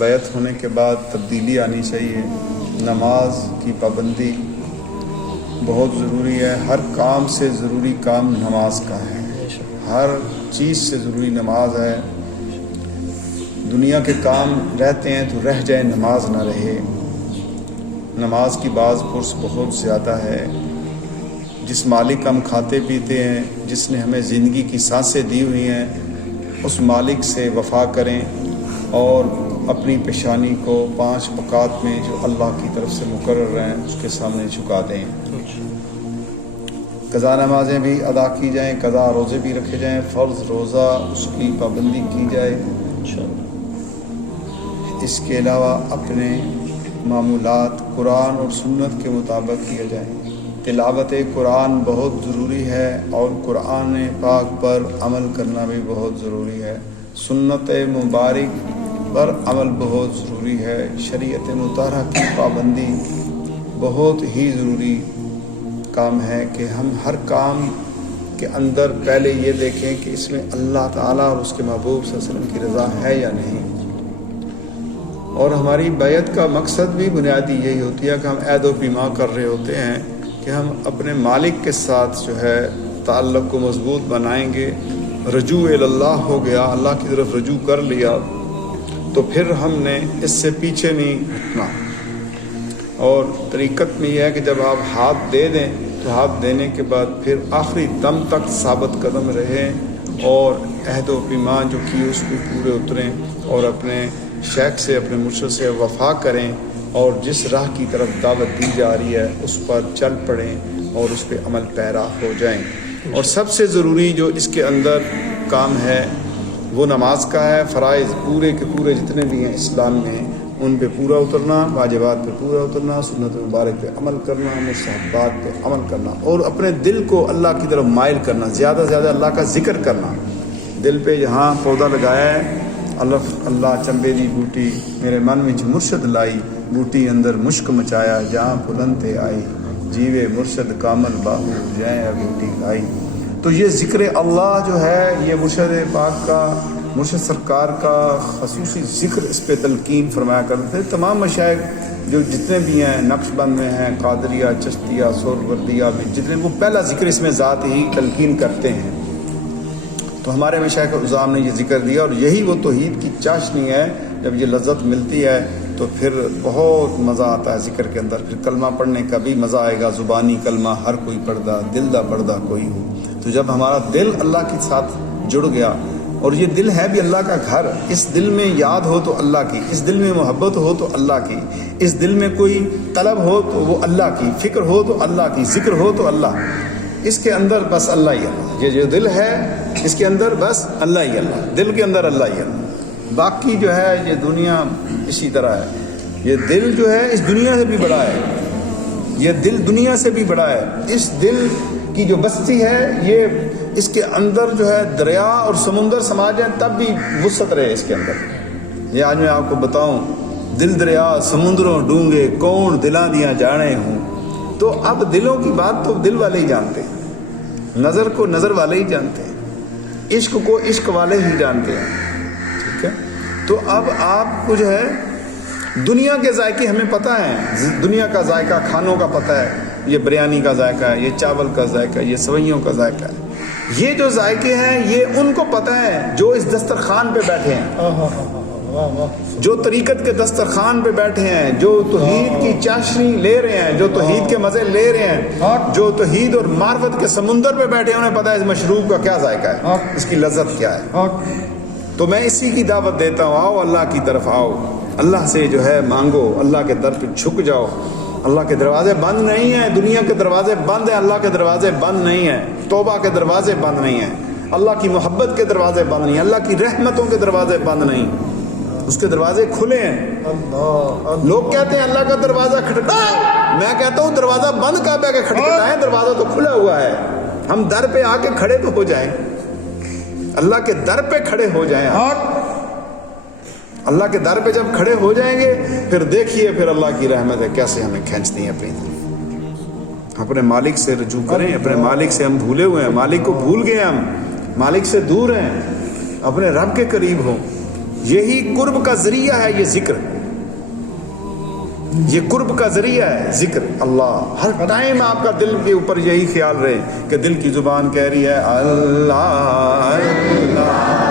بیعت ہونے کے بعد تبدیلی آنی چاہیے. نماز کی پابندی بہت ضروری ہے. ہر کام سے ضروری کام نماز کا ہے. ہر چیز سے ضروری نماز ہے. دنیا کے کام رہتے ہیں تو رہ جائے، نماز نہ رہے. نماز کی باز پرس بہت زیادہ ہے. جس مالک ہم کھاتے پیتے ہیں، جس نے ہمیں زندگی کی سانسیں دی ہوئی ہیں، اس مالک سے وفا کریں اور اپنی پیشانی کو 5 اوقات میں جو اللہ کی طرف سے مقرر ہیں اس کے سامنے جھکا دیں. قضا نمازیں بھی ادا کی جائیں، قضا روزے بھی رکھے جائیں. فرض روزہ اس کی پابندی کی جائے. اس کے علاوہ اپنے معمولات قرآن اور سنت کے مطابق کیا جائے. تلاوت قرآن بہت ضروری ہے اور قرآن پاک پر عمل کرنا بھی بہت ضروری ہے. سنت مبارک پر عمل بہت ضروری ہے. شریعت مطہرہ کی پابندی بہت ہی ضروری کام ہے کہ ہم ہر کام کے اندر پہلے یہ دیکھیں کہ اس میں اللہ تعالیٰ اور اس کے محبوب صلی اللہ علیہ وسلم کی رضا ہے یا نہیں. اور ہماری بیعت کا مقصد بھی بنیادی یہی ہوتی ہے کہ ہم عہد و پیما کر رہے ہوتے ہیں کہ ہم اپنے مالک کے ساتھ جو ہے تعلق کو مضبوط بنائیں گے. رجوع اللہ ہو گیا، اللہ کی طرف رجوع کر لیا تو پھر ہم نے اس سے پیچھے نہیں ہٹنا. اور طریقت میں یہ ہے کہ جب آپ ہاتھ دے دیں تو ہاتھ دینے کے بعد پھر آخری دم تک ثابت قدم رہیں اور عہد و پیما جو کی اس کو پورے اتریں اور اپنے شیخ سے، اپنے مرشد سے وفا کریں اور جس راہ کی طرف دعوت دی جا رہی ہے اس پر چل پڑیں اور اس پہ عمل پیرا ہو جائیں. اور سب سے ضروری جو اس کے اندر کام ہے وہ نماز کا ہے. فرائض پورے کے پورے جتنے بھی ہیں اسلام میں ان پہ پورا اترنا، واجبات پہ پورا اترنا، سنت مبارک پہ عمل کرنا، مستحبات پہ عمل کرنا اور اپنے دل کو اللہ کی طرف مائل کرنا. زیادہ سے زیادہ اللہ کا ذکر کرنا. دل پہ جہاں پودا لگایا ہے اللہ چمبے دی بوٹی میرے من میں مرشد لائی، بوٹی اندر مشک مچایا جہاں بلند آئی، جیوے مرشد کامل باہو جائیں بوٹی آئی. تو یہ ذکر اللہ جو ہے یہ مرشد پاک کا، مرشد سرکار کا خصوصی ذکر اس پہ تلقین فرمایا کرتے تھے. تمام مشائخ جو جتنے بھی ہیں، نقش بند میں ہیں، قادریہ، چشتیہ، سہروردیہ میں جتنے، وہ پہلا ذکر اس میں ذات ہی تلقین کرتے ہیں. تو ہمارے مشائخ عظام نے یہ ذکر دیا اور یہی وہ توحید کی چاشنی ہے. جب یہ لذت ملتی ہے تو پھر بہت مزہ آتا ہے ذکر کے اندر. پھر کلمہ پڑھنے کا بھی مزہ آئے گا. زبانی کلمہ ہر کوئی پڑھدا، دل دا پڑھدا کوئی ہو. تو جب ہمارا دل اللہ کے ساتھ جڑ گیا، اور یہ دل ہے بھی اللہ کا گھر، اس دل میں یاد ہو تو اللہ کی، اس دل میں محبت ہو تو اللہ کی، اس دل میں کوئی طلب ہو تو وہ اللہ کی، فکر ہو تو اللہ کی، ذکر ہو تو اللہ. اس کے اندر بس اللہ ہی اللہ. یہ جو دل ہے اس کے اندر بس اللہ ہی اللہ. دل کے اندر اللہ ہی اللہ. باقی جو ہے یہ دنیا اسی طرح ہے. یہ دل جو ہے اس دنیا سے بھی بڑا ہے. یہ دل دنیا سے بھی بڑا ہے. اس دل کی جو بستی ہے یہ اس کے اندر جو ہے دریا اور سمندر سما جائیں تب بھی وسعت رہے اس کے اندر. یہ آج میں آپ کو بتاؤں، دل دریا سمندروں ڈونگے کون دلاں دیاں جانے ہوں. تو اب دلوں کی بات تو دل والے ہی جانتے ہیں، نظر کو نظر والے ہی جانتے ہیں، عشق کو عشق والے ہی جانتے ہیں. ٹھیک ہے، تو اب آپ کو جو ہے دنیا کے ذائقے ہمیں پتہ ہیں. دنیا کا ذائقہ کھانوں کا پتہ ہے. یہ بریانی کا ذائقہ ہے، یہ چاول کا ذائقہ ہے، یہ سوئیوں کا ذائقہ ہے. یہ جو ذائقے ہیں یہ ان کو پتہ ہے جو اس دسترخوان پہ بیٹھے ہیں، جو طریقت کے دسترخوان پہ بیٹھے ہیں، جو توحید کی چاشنی لے رہے ہیں، جو توحید کے مزے لے رہے ہیں، جو توحید اور معرفت کے سمندر پہ بیٹھے ہیں. انہیں پتہ ہے اس مشروب کا کیا ذائقہ ہے، اس کی لذت کیا ہے. تو میں اسی کی دعوت دیتا ہوں، آؤ اللہ کی طرف آؤ، اللہ سے جو ہے مانگو، اللہ کے در پہ جھک جاؤ. اللہ کے دروازے بند نہیں ہیں. دنیا کے دروازے بند ہیں، اللہ کے دروازے بند نہیں ہیں. توبہ کے دروازے بند نہیں ہیں، اللہ کی محبت کے دروازے بند نہیں ہیں، اللہ کی رحمتوں کے دروازے بند نہیں، اس کے دروازے کھلے ہیں. لوگ کہتے ہیں اللہ کا دروازہ کھٹکھٹائے، میں کہتا ہوں دروازہ بند کعبہ کے کھٹکھٹائیں، دروازہ تو کھلا ہوا ہے. ہم در پہ آ کے کھڑے تو ہو جائیں، اللہ کے در پہ کھڑے ہو جائیں. اللہ کے در پہ جب کھڑے ہو جائیں گے پھر دیکھیے پھر اللہ کی رحمت ہے کیسے ہمیں کھینچتی ہیں اپنی طرف. اپنے مالک سے رجوع کریں. اپنے مالک سے ہم بھولے ہوئے ہیں، مالک کو بھول گئے، ہم مالک سے دور ہیں. اپنے رب کے قریب ہوں. یہی قرب کا ذریعہ ہے یہ ذکر، یہ قرب کا ذریعہ ہے ذکر اللہ. ہر ٹائم آپ کا دل کے اوپر یہی خیال رہے کہ دل کی زبان کہہ رہی ہے اللہ اللہ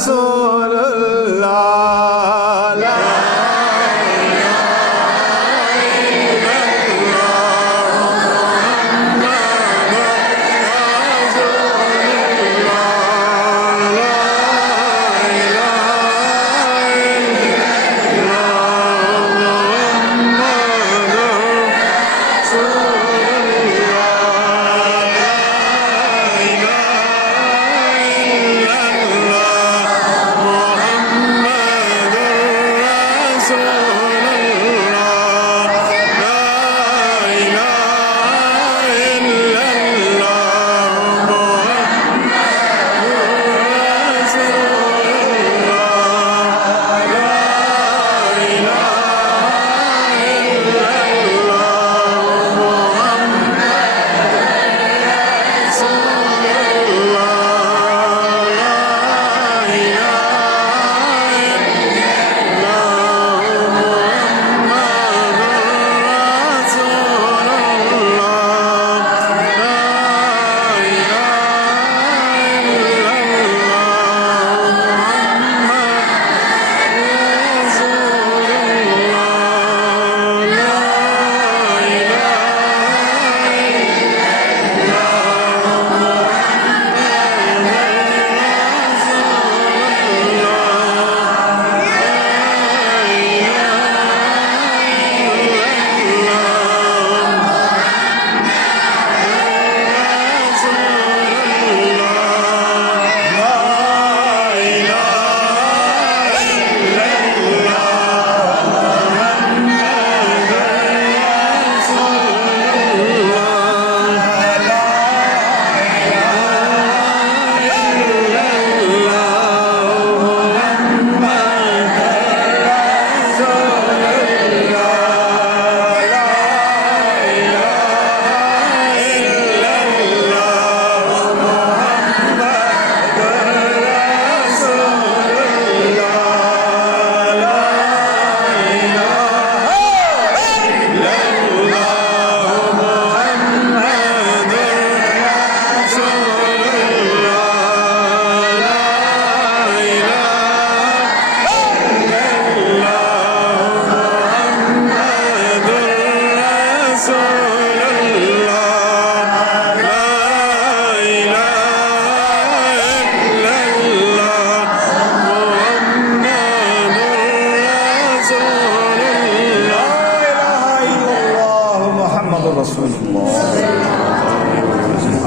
رسول اللہ لا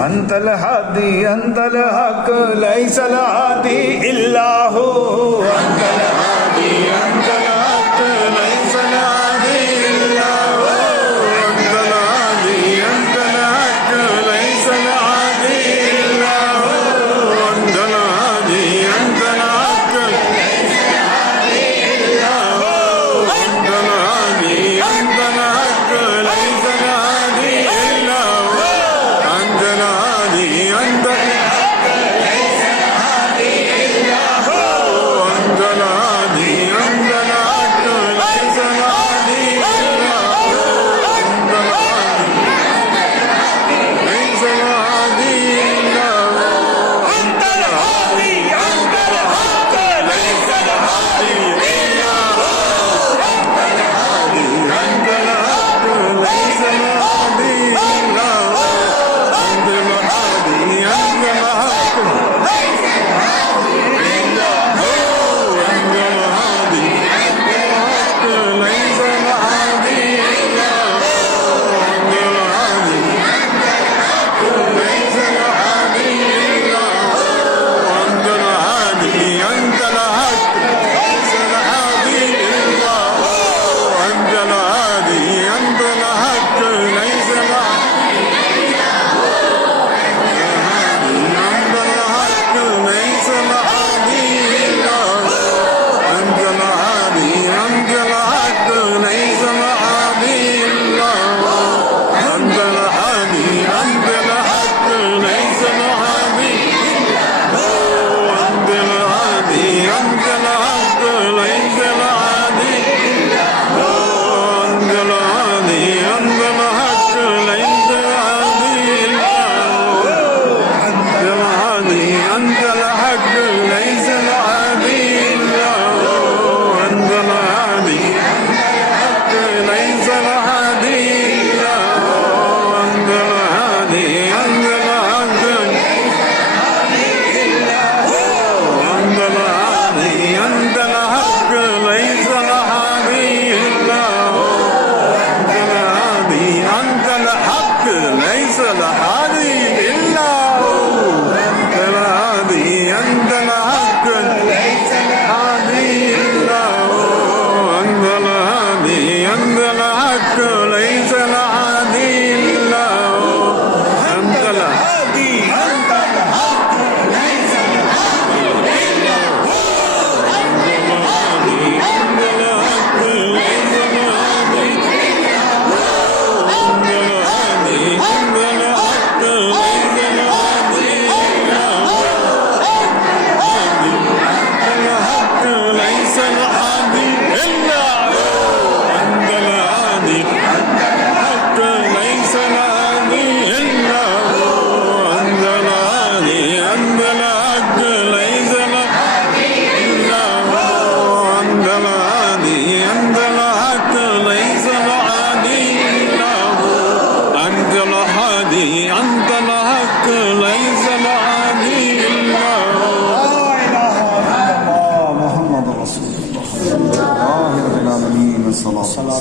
أنت الهادي أنت الحق ليس الهادي إلا هو أنت الهادي أنت الحق ليس الهادي إلا هو أنت الهادي أنت الحق ليس الهادي إلا هو أنت الهادي أنت الحق ليس الهادي إلا هو أنت الهادي أنت الحق ليس الهادي إلا هو أنت الهادي أنت الحق ليس الهادي إلا هو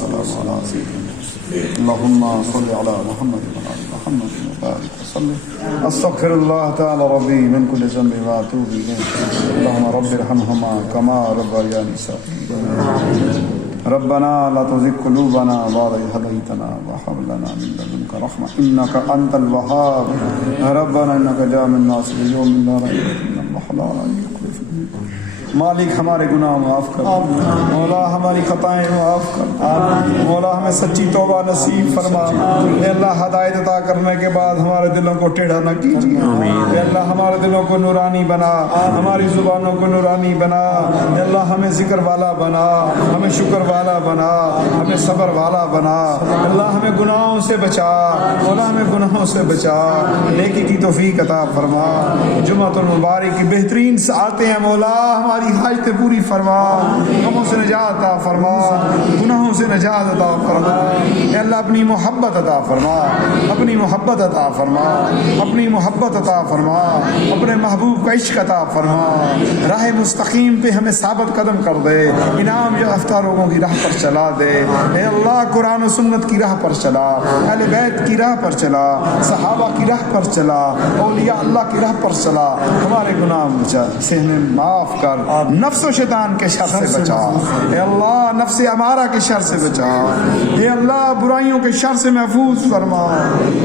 والسلام على سيدنا اللهم صل على محمد وعلى آل محمد وبارك وسلم. استغفر الله تعالى ربي من كل ذنب واتوب اليه. اللهم رب ارحمهما كما ربياني صغيرا. ربنا لا تزغ قلوبنا بعد إذ هديتنا وهب لنا من لدنك رحمة إنك أنت الوهاب. ربنا إنك جامع الناس ليوم لا ريب فيه إن الله لا يخلف الميعاد. مالک ہمارے گناہ معاف کر، مولا ہماری خطائیں معاف کر، مولا ہمیں سچی توبہ نصیب فرما. اے اللہ ہدایت عطا کرنے کے بعد ہمارے دلوں کو ٹیڑھا نہ کیجیے. اے اللہ ہمارے دلوں کو نورانی بنا، ہماری زبانوں کو نورانی بنا. اے اللہ ہمیں ذکر والا بنا، ہمیں شکر والا بنا، ہمیں صبر والا بنا. اللہ ہمیں گناہوں سے بچا، مولا ہمیں گناہوں سے بچا، نیکی کی توفیق عطا فرما. جمعۃ المبارک کی بہترین ساعتیں ہیں مولا، ہماری حاجتیں پوری فرما، غموں سے نجات عطا فرما، گناہوں سے نجات عطا فرما. اے اللہ اپنی محبت عطا فرما، اپنی محبت عطا فرما، اپنی محبت عطا فرما، اپنے محبوب کا عشق عطا فرما. راہ مستقیم پہ ہمیں ثابت قدم کر دے، انعام یافتہ لوگوں کی راہ پر چلا دے. اے اللہ قرآن و سنت کی راہ پر چلا، اہل بیت کی راہ پر چلا، صحابہ کی راہ پر چلا، اولیاء اللہ کی راہ پر چلا. ہمارے گناہ بچا سے ہمیں معاف کر، نفس و شیطان کے شر سے بچا. اے اللہ نفس امارہ کے شر سے بچا. اے اللہ برائیوں کے شر سے محفوظ فرما،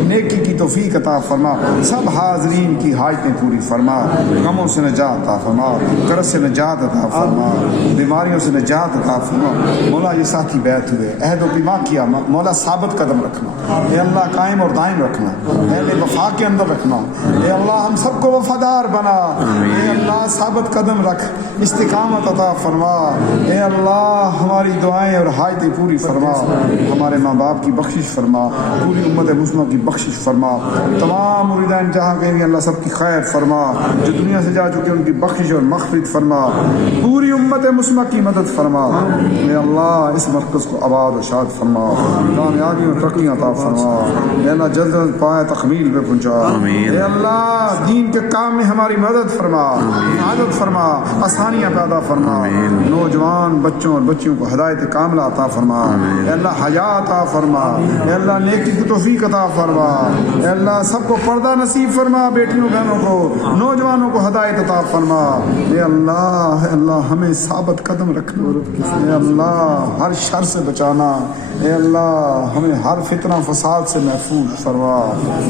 نیکی کی توفیق عطا فرما. سب حاضرین کی حاجتیں پوری فرما، غموں سے نجات عطا فرما، قرض سے نجات عطا فرما، بیماریوں سے نجات عطا فرما. مولا یہ ساتھی بیعت ہوئے، عہد و پیمان کیا، مولا ثابت قدم رکھنا. اے اللہ قائم اور دائم رکھنا، اہل وفا کے اندر رکھنا. اے اللہ ہم سب کو وفادار بنا. اے اللہ ثابت قدم رکھ، استقامت عطا فرما. اے اللہ ہماری دعائیں اور حاجتیں پوری فرما. ہمارے ماں باپ کی بخشش فرما، پوری امت مسلمہ کی بخشش فرما. تمام مریدان جہاں کہیں بھی اللہ سب کی خیر فرما. جو دنیا سے جا چکے ان کی بخشش اور مغفرت فرما. پوری امت مسلمہ کی مدد فرما. اے اللہ اس مرکز کو آباد و شاد فرما، کامیابی اور ترقی عطا فرما. اے اللہ جلد از پائے تکمیل پہ پہنچا. اے اللہ دین کے کام میں ہماری مدد فرما، عادت فرما، آسانیاں پیدا فرما. نوجوان بچوں اور بچیوں کو ہدایت کاملہ عطا فرما. اے اللہ حیا عطا فرما. اے اللہ نیکی کی توفیق عطا فرما. اے اللہ سب کو پردہ نصیب فرما، بیٹیوں بہنوں کو نوجوانوں کو ہدایت عطا فرما. اے اللہ ہمیں ثابت قدم رکھنا. اے اللہ ہر شر سے بچانا. اے اللہ ہمیں ہر فتنہ فساد سے محفوظ فرما.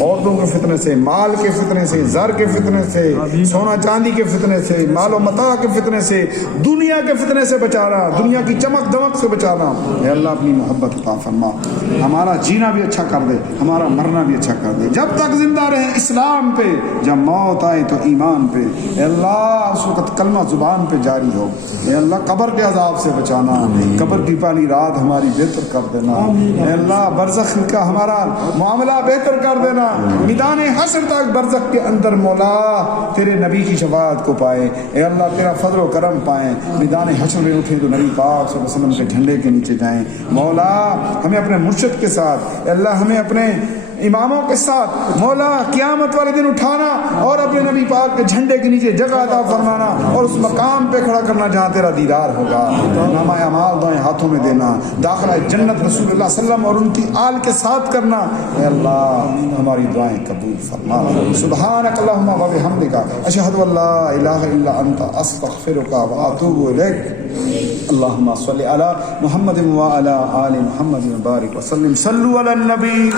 عورتوں کے فتنے سے، مال کے فتنے سے، زر کے فتنے سے، سونا چاندی کے فتنے سے، مال و متاع کے فتنے سے، دنیا کے فتنے سے بچانا، دنیا کی چمک دمک سے بچانا. اے اللہ اپنی محبت عطا فرما. ہمارا جینا بھی اچھا کر دے، ہمارا مرنا بھی اچھا کر دے. جب تک زندہ رہے اسلام پہ، جب موت آئے تو ایمان پہ. اے اللہ اس وقت کلمہ زبان پہ جاری ہو. اے اللہ قبر کے عذاب سے بچانا، قبر کی پہلی رات ہماری بہتر کر دینا. اے اللہ برزخ کا ہمارا معاملہ بہتر کر دینا. میدان حشر تک برزخ کے اندر مولا تیرے نبی کی شفاعت کو پائے. اے اللہ تیرا فضل و کرم پائیں. میدان حشر میں اٹھے تو نبی پاک صلی اللہ علیہ وسلم کے جھنڈے کے نیچے جائیں. مولا ہمیں اپنے مرشد کے ساتھ، اے اللہ ہمیں اپنے اماموں کے ساتھ مولا قیامت والے دن اٹھانا اور اپنے نبی پاک کے جھنڈے کے نیچے جگہ عطا فرمانا اور اس مقام پہ کھڑا کرنا جہاں تیرا دیدار ہوگا. نامہ اعمال دائیں ہاتھوں میں دینا، داخلہ جنت رسول اللہ صلی اللہ علیہ وسلم اور ان کی آل کے ساتھ کرنا. اے اللہ ہماری دعائیں قبول فرما. سبحانک اللہم و بحمدک اشہد ان لا الہ الا انت استغفرک و اتوب الیک. اللہم صلی علی محمد و علی آل محمد و بارک وسلم. صلوا علی النبی.